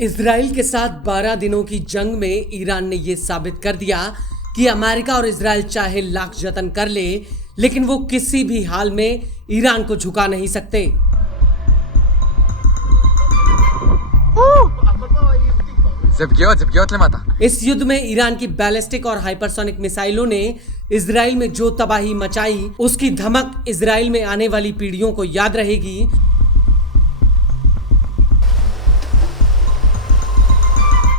Israel के साथ 12 दिनों की जंग में ईरान ने यह साबित कर दिया कि अमेरिका और इजराइल चाहे लाख जतन कर ले, लेकिन वो किसी भी हाल में ईरान को झुका नहीं सकते। इस युद्ध में ईरान की बैलिस्टिक और हाइपरसोनिक मिसाइलों ने इजराइल में जो तबाही मचाई, उसकी धमक इजराइल में आने वाली पीढ़ियों को याद रहेगी।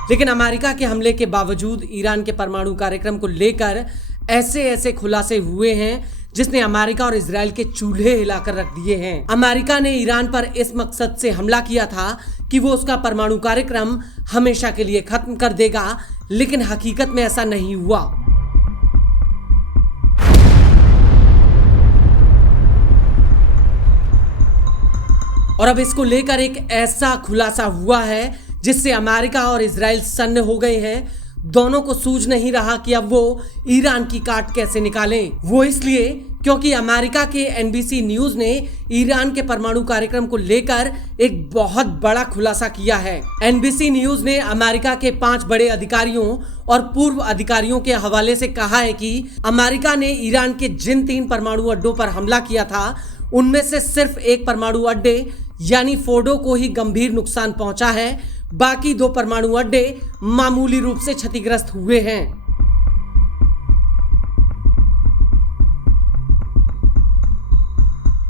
लेकिन अमेरिका के हमले के बावजूद ईरान के परमाणु कार्यक्रम को लेकर ऐसे खुलासे हुए हैं जिसने अमेरिका और इजराइल के चूल्हे हिलाकर रख दिए हैं। अमेरिका ने ईरान पर इस मकसद से हमला किया था कि वो उसका परमाणु कार्यक्रम हमेशा के लिए खत्म कर देगा, लेकिन हकीकत में ऐसा नहीं हुआ। और अब इसको लेकर एक ऐसा खुलासा हुआ है जिससे अमेरिका और इजराइल सन्न हो गए हैं। दोनों को सूझ नहीं रहा कि अब वो ईरान की काट कैसे निकालें। वो इसलिए क्योंकि अमेरिका के एनबीसी न्यूज ने ईरान के परमाणु कार्यक्रम को लेकर एक बहुत बड़ा खुलासा किया है। एनबीसी न्यूज ने अमेरिका के 5 बड़े अधिकारियों और पूर्व अधिकारियों के हवाले से कहा है कि अमेरिका ने ईरान के जिन 3 परमाणु अड्डों पर हमला किया था, उनमें से सिर्फ एक परमाणु अड्डे यानी फोर्डो को ही गंभीर नुकसान पहुंचा है। बाकी 2 परमाणु अड्डे मामूली रूप से क्षतिग्रस्त हुए हैं।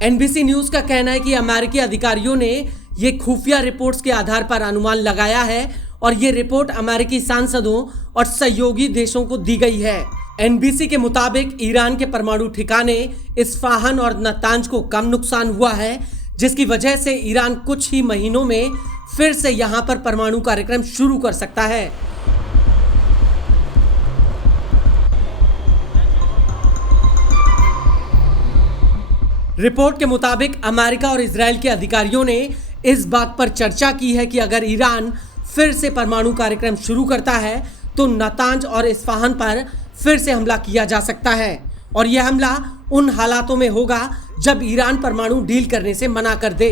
एनबीसी न्यूज का कहना है कि अमेरिकी अधिकारियों ने ये खुफिया रिपोर्ट्स के आधार पर अनुमान लगाया है और ये रिपोर्ट अमेरिकी सांसदों और सहयोगी देशों को दी गई है। एनबीसी के मुताबिक ईरान के परमाणु ठिकाने इस्फहान और नतांज को कम नुकसान हुआ है, जिसकी वजह से ईरान कुछ ही महीनों में फिर से यहां पर परमाणु कार्यक्रम शुरू कर सकता है। रिपोर्ट के मुताबिक अमेरिका और इजराइल के अधिकारियों ने इस बात पर चर्चा की है कि अगर ईरान फिर से परमाणु कार्यक्रम शुरू करता है तो नतांज और इस्फहान पर फिर से हमला किया जा सकता है, और यह हमला उन हालातों में होगा जब ईरान परमाणु डील करने से मना कर दे।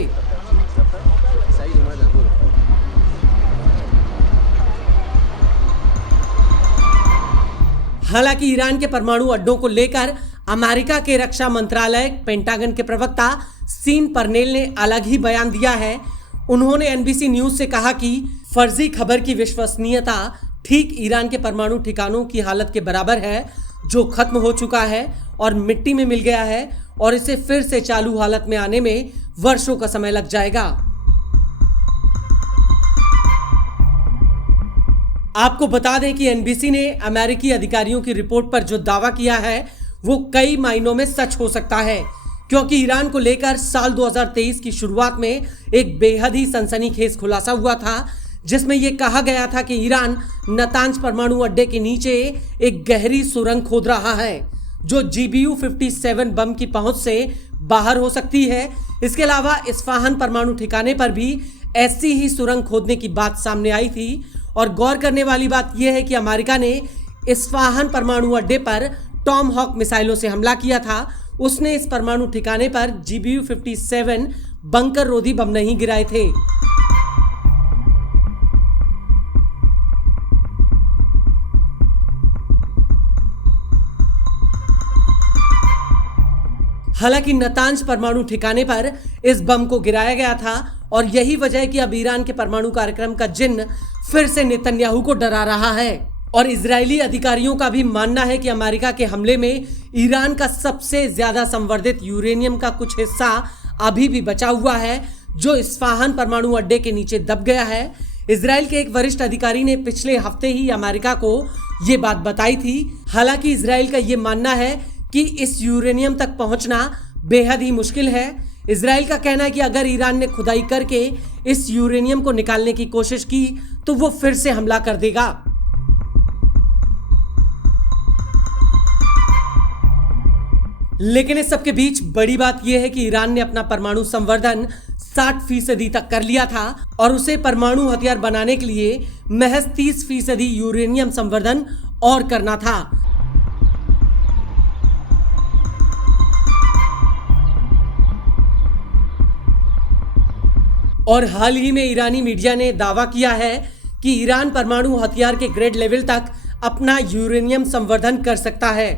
हालांकि ईरान के परमाणु अड्डों को लेकर अमेरिका के रक्षा मंत्रालय पेंटागन के प्रवक्ता सीन परनेल ने अलग ही बयान दिया है। उन्होंने एनबीसी न्यूज से कहा कि फर्जी खबर की विश्वसनीयता ठीक ईरान के परमाणु ठिकानों की हालत के बराबर है, जो खत्म हो चुका है और मिट्टी में मिल गया है, और इसे फिर से चालू हालत में आने में वर्षों का समय लग जाएगा। आपको बता दें कि एनबीसी ने अमेरिकी अधिकारियों की रिपोर्ट पर जो दावा किया है वो कई मायनों में सच हो सकता है, क्योंकि ईरान को लेकर साल 2023 की शुरुआत में एक बेहद ही सनसनीखेज खुलासा हुआ था, जिसमें यह कहा गया था कि ईरान नतांज परमाणु अड्डे के नीचे एक गहरी सुरंग खोद रहा है जो GBU-57 बम की पहुंच से बाहर हो सकती है। इसके अलावा इस्फहान परमाणु ठिकाने पर भी ऐसी ही सुरंग खोदने की बात सामने आई थी। और गौर करने वाली बात यह है कि अमेरिका ने इस्फहान परमाणु अड्डे पर टॉम हॉक मिसाइलों से हमला किया था। उसने इस परमाणु ठिकाने पर GBU-57 बंकर रोधी बम नहीं गिराए थे। हालांकि नतांज परमाणु ठिकाने पर इस बम को गिराया गया था, और यही वजह है कि अब ईरान के परमाणु कार्यक्रम का जिन्न फिर से नेतन्याहू को डरा रहा है। और इजरायली अधिकारियों का भी मानना है कि अमेरिका के हमले में ईरान का सबसे ज्यादा संवर्धित यूरेनियम का कुछ हिस्सा अभी भी बचा हुआ है, जो इस्फहान परमाणु अड्डे के नीचे दब गया है। इजराइल के एक वरिष्ठ अधिकारी ने पिछले हफ्ते ही अमेरिका को ये बात बताई थी। हालांकि इजराइल का ये मानना है कि इस यूरेनियम तक पहुंचना बेहद ही मुश्किल है। इजराइल का कहना है कि अगर ईरान ने खुदाई करके इस यूरेनियम को निकालने की कोशिश की तो वो फिर से हमला कर देगा। लेकिन इस सबके बीच बड़ी बात यह है कि ईरान ने अपना परमाणु संवर्धन 60% तक कर लिया था, और उसे परमाणु हथियार बनाने के लिए महज 30% यूरेनियम संवर्धन और करना था। और हाल ही में ईरानी मीडिया ने दावा किया है कि ईरान परमाणु हथियार के ग्रेड लेवल तक अपना यूरेनियम संवर्धन कर सकता है।